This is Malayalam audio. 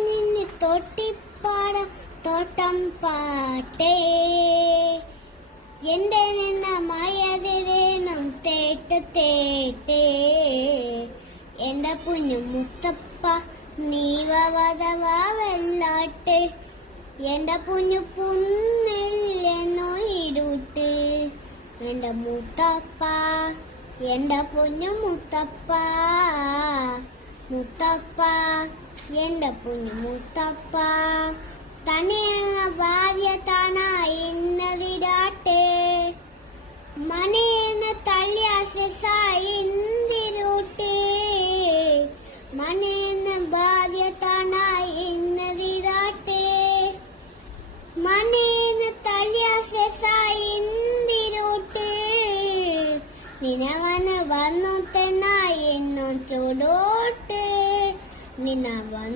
നിന്നെ തൊട്ടിപ്പാടം തോട്ടം പാട്ടേ എന്റെ നിന്ന മായതിരേണം തേട്ട് തേട്ടേ എന്റെ കുഞ്ഞു മുത്തപ്പ നീവതവ വെള്ളാട്ട് എന്റെ കുഞ്ഞു പുന്നില്ലെന്നോ ഇരുട്ട് എന്റെ മുത്തപ്പ എന്റെ പൊന്നു മുത്തപ്പ മുത്തപ്പ എന്റെ പൊന്നു മുത്തപ്പ തനിയങ്ങ ഭാര്യത്താന ഇന്നതിരാട്ടെ മണിയെന്ന് തള്ളിയാസായി ഇന്തിരൂട്ട് മണിയെന്ന് ഭാര്യത്താന ഇന്നതിരാട്ടെ മണിയെന്ന് തള്ളിയാസായി ഇന്തിരൂട്ട് നിനവന വന്നു തെന്നായി എന്നോ ചൂടോട്ട് നിന വന്നു